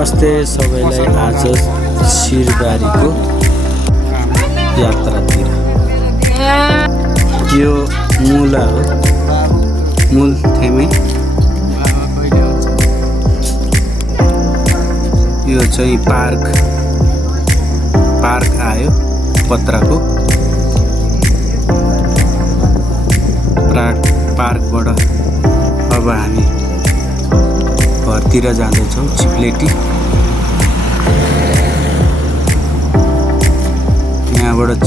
नमस्ते सबैलाई। आज सिरबारीको यात्रातिर यो मुला हो, मूल थेमे। यो चाहिँ पार्क आयो पत्राको। पार्कबाट अब हामी घरतिर जाँदैछौँ, चिप्लेटी। यहाँबाट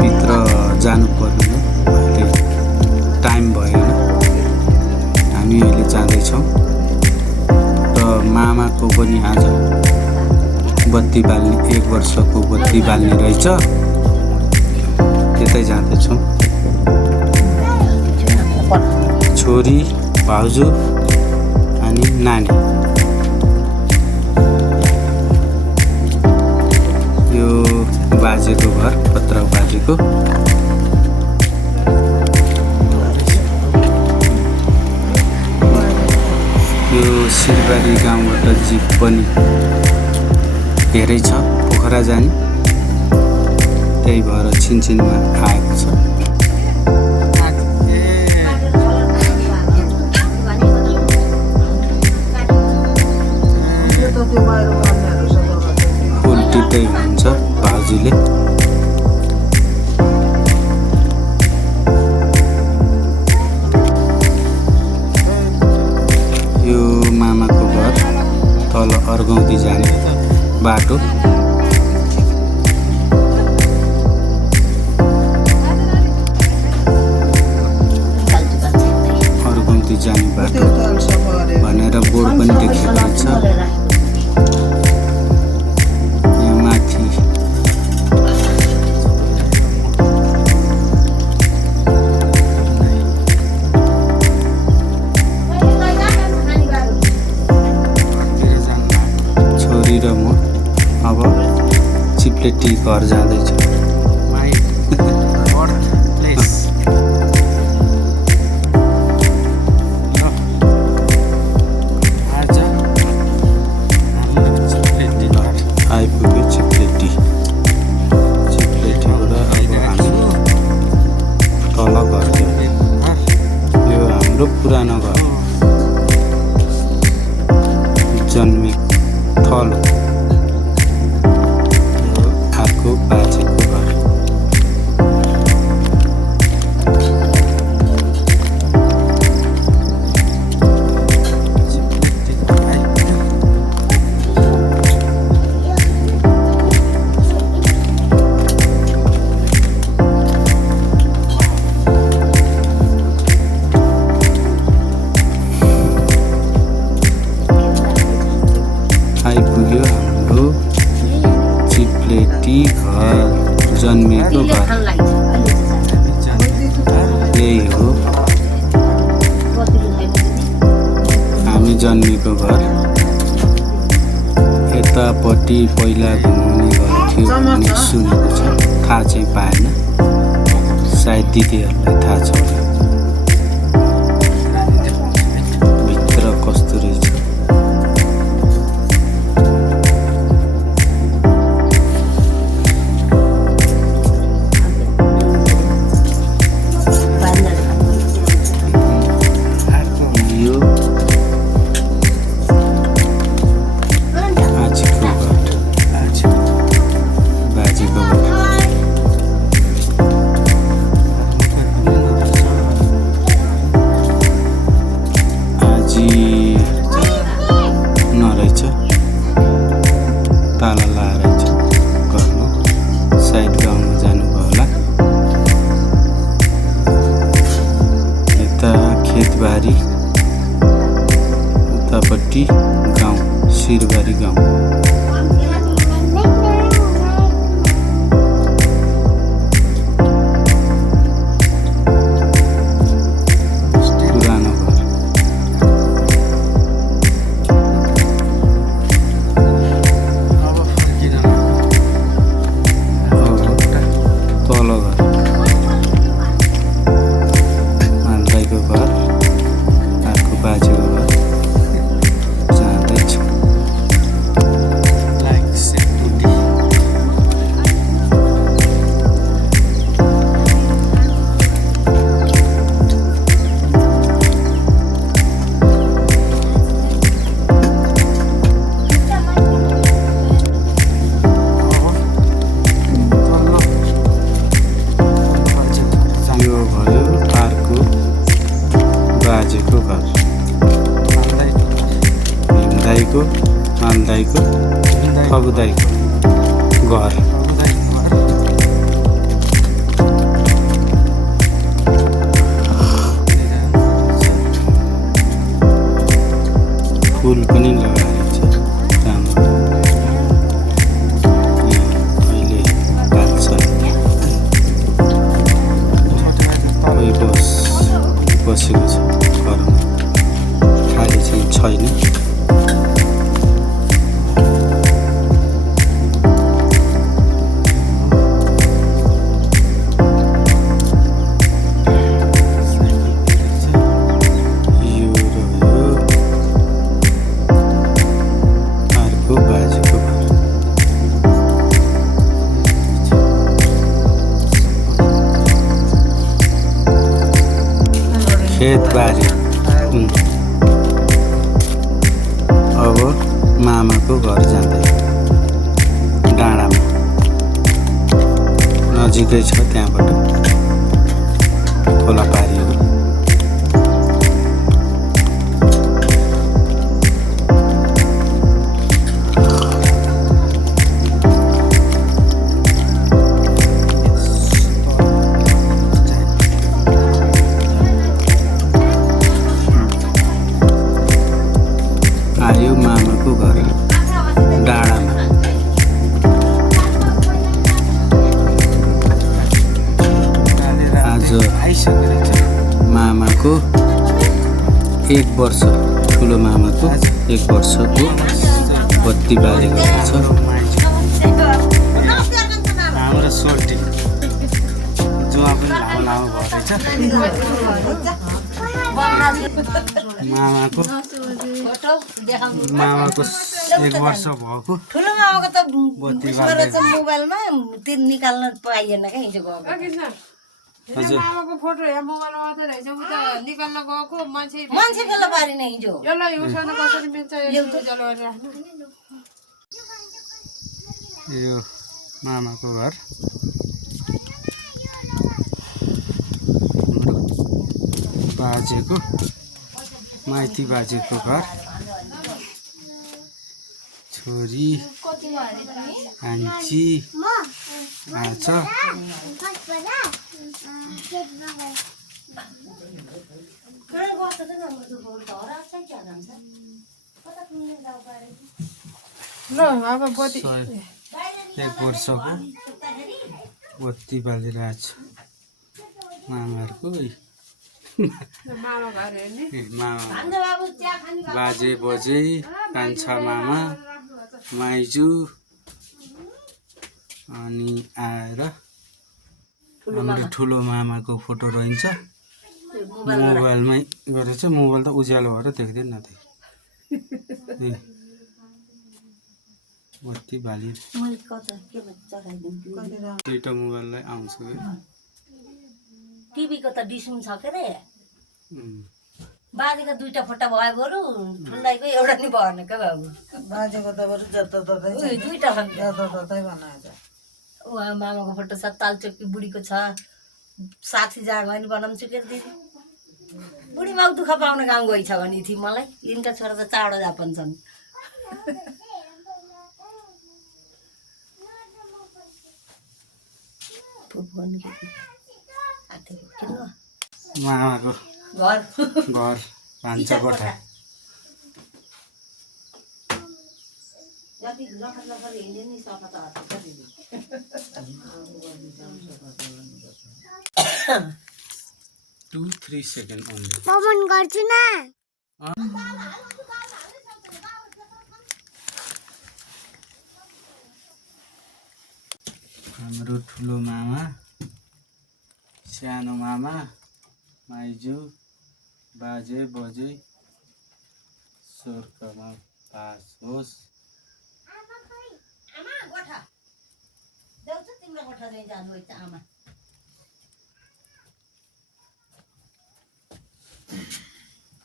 भित्र जानु पर्ने हो, अहिले टाइम भएन। हामी अहिले जाँदैछौँ र मामाको पनि आज बत्ती बाल्ने, 1 वर्षको बत्ती बाल्ने रहेछ। त्यतै जाँदैछौँ। छोरी, भाउजू अनि नानी। यो बाजेको घर, पत्र बाजेको। यो सिरबारी गाउँबाट जीप पनि धेरै छ, पोखरा जाने। त्यही भएर छिनछिनमा आएको छ। फुल टिप्दै हुनुहुन्छ भाउजूले। यो मामाको घर, तल अर्गौती जाने बाटो। अर्गौती जाने बाटो भनेर बोर्ड पनि देखेको छ। र म अब चिप्लेटी घर जाँदैछु। आइपुग्यो चिप्लेटीबाट अब हामी तल घर। यो हाम्रो पुरानो घर, जन्मेको थलो। अर्को बाजेको घर। आइपुग्यो हाम्रो चिप्लेटी घर, जन्मेको घर। यही हो हामी जन्मेको घर। यतापट्टि पहिला घुमाउने घर थियो भन्ने सुनेको छ, थाहा चाहिँ पाएन। सायद दिदीहरूलाई थाहा छ भित्र कस्तो रहेछ। नरहेछ, ताला लाएर घरमा। सायद गाउँमा जानुभयो होला। यता खेतबारी, उतापट्टि गाउँ, सिरबारी गाउँ। बाजेको घर जाँदैछु। दाईको माल दाईको अबु दाईको घर फुल पनि लगाएको छ राम्रो अहिले पाल्छ बसेको छ घरमा खाली चाहिँ छैन खेतबारी अब मामाको घर जाँदै डाँडामा नजिकै छ त्यहाँबाट खोला पारिएको आयो मामाको घर डाँडामा आज मामाको 1 वर्ष ठुलो मामाको 1 वर्षको बत्ती बालेको छ हाम्रो सोर्टी जो पनि लामो भएछ मामाको 1 वर्ष भएको ठुलो मामाको त मोबाइलमा त्यो निकाल्न पाइएन क्या हिजो गएको मामाको फोटो या मोबाइलमा मात्रै रहेछ उ त निकाल्न गएको मान्छे फेला पारिन हिजो यसलाई उसँग कसरी मिल्छ यो मामाको घर बाजेको माइती बाजेको घर छोरी आन्ची आछ ल अब बत्ती 1 वर्षको बत्ती बालिरहेछ मामाहरूको मामा घर हेर्ने मामा बाजे बजे कान्छा मामा माइजू अनि आएर हाम्रो ठुलो मामाको फोटो रहन्छ मोबाइलमै गरेछ मोबाइल त उज्यालो भएर देख्दैन त बत्ती बाली दुईटा मोबाइललाई आउँछ टिभीको त डिसुम छ के रे बाजेको 2टा फोटा भयो बरु ठुल्दाइको एउटा नि भएन क्या बाबु बाजेको त बरु जताततै 2टा भन्छ जताततै बनाएछ उहाँ मामाको फोटो छ तालचोकी बुढीको छ साथी जाडमा पनि बनाउँछु के दिदी बुढी माउ दुःख पाउने काम गइ छ भने थिए मलाई यिनका छोरा त चाँडो जापन छन् मामाको घर भान्सा कोठा जति लखर लखर हिँड्यो नि सफा त हट्छ दिदी 2-3 सेकेन्ड ओन्ली पवन गर्छु न हाम्रो ठुलो मामा सानो मामा माइजू बाजे बजे स्वर्गमा बास होस् आमा गोठा जाउँछ तिम्रो गोठा चाहिँ जानु है त आमा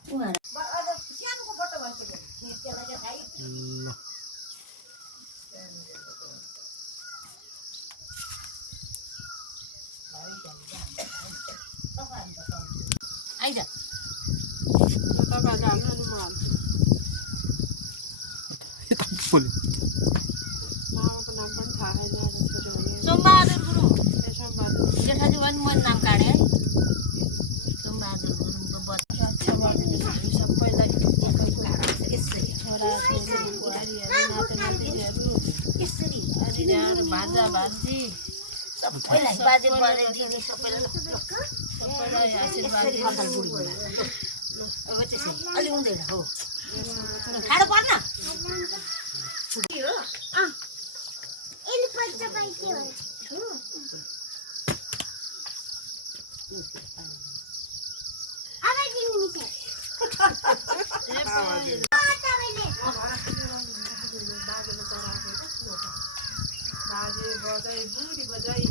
उहाँहरु सानोको फोटो भइसक्यो त्यसलाई चाहिँ खाइ आइज तपाईँहरूले हाल्नु नि म हाल्छु फुल मामाको नाम पनि थाहा छैन अब छोरीहरूले। सोमबहादुर गुरुङ यसो बहादुर जेठाजी पनि मैले नाम काटेँ है सोमबहादुर गुरुङको बच्चा रक्षा गरिदिनुहोस् सबैलाई यसरी छोरा छोरी बुहारीहरू नातिनातिनीहरू यसरी अलिनाहरू भान्जा भान्जी सबैलाई बाजे बाजे दिदी सबैलाई सबैलाई आशीर्वाद यसरी दिनुहोस्। खसाल बुढी अब त्यसरी अलि हुँदैन हो ठाडो पर्न के हो बाजे बजाई बुढी बजाई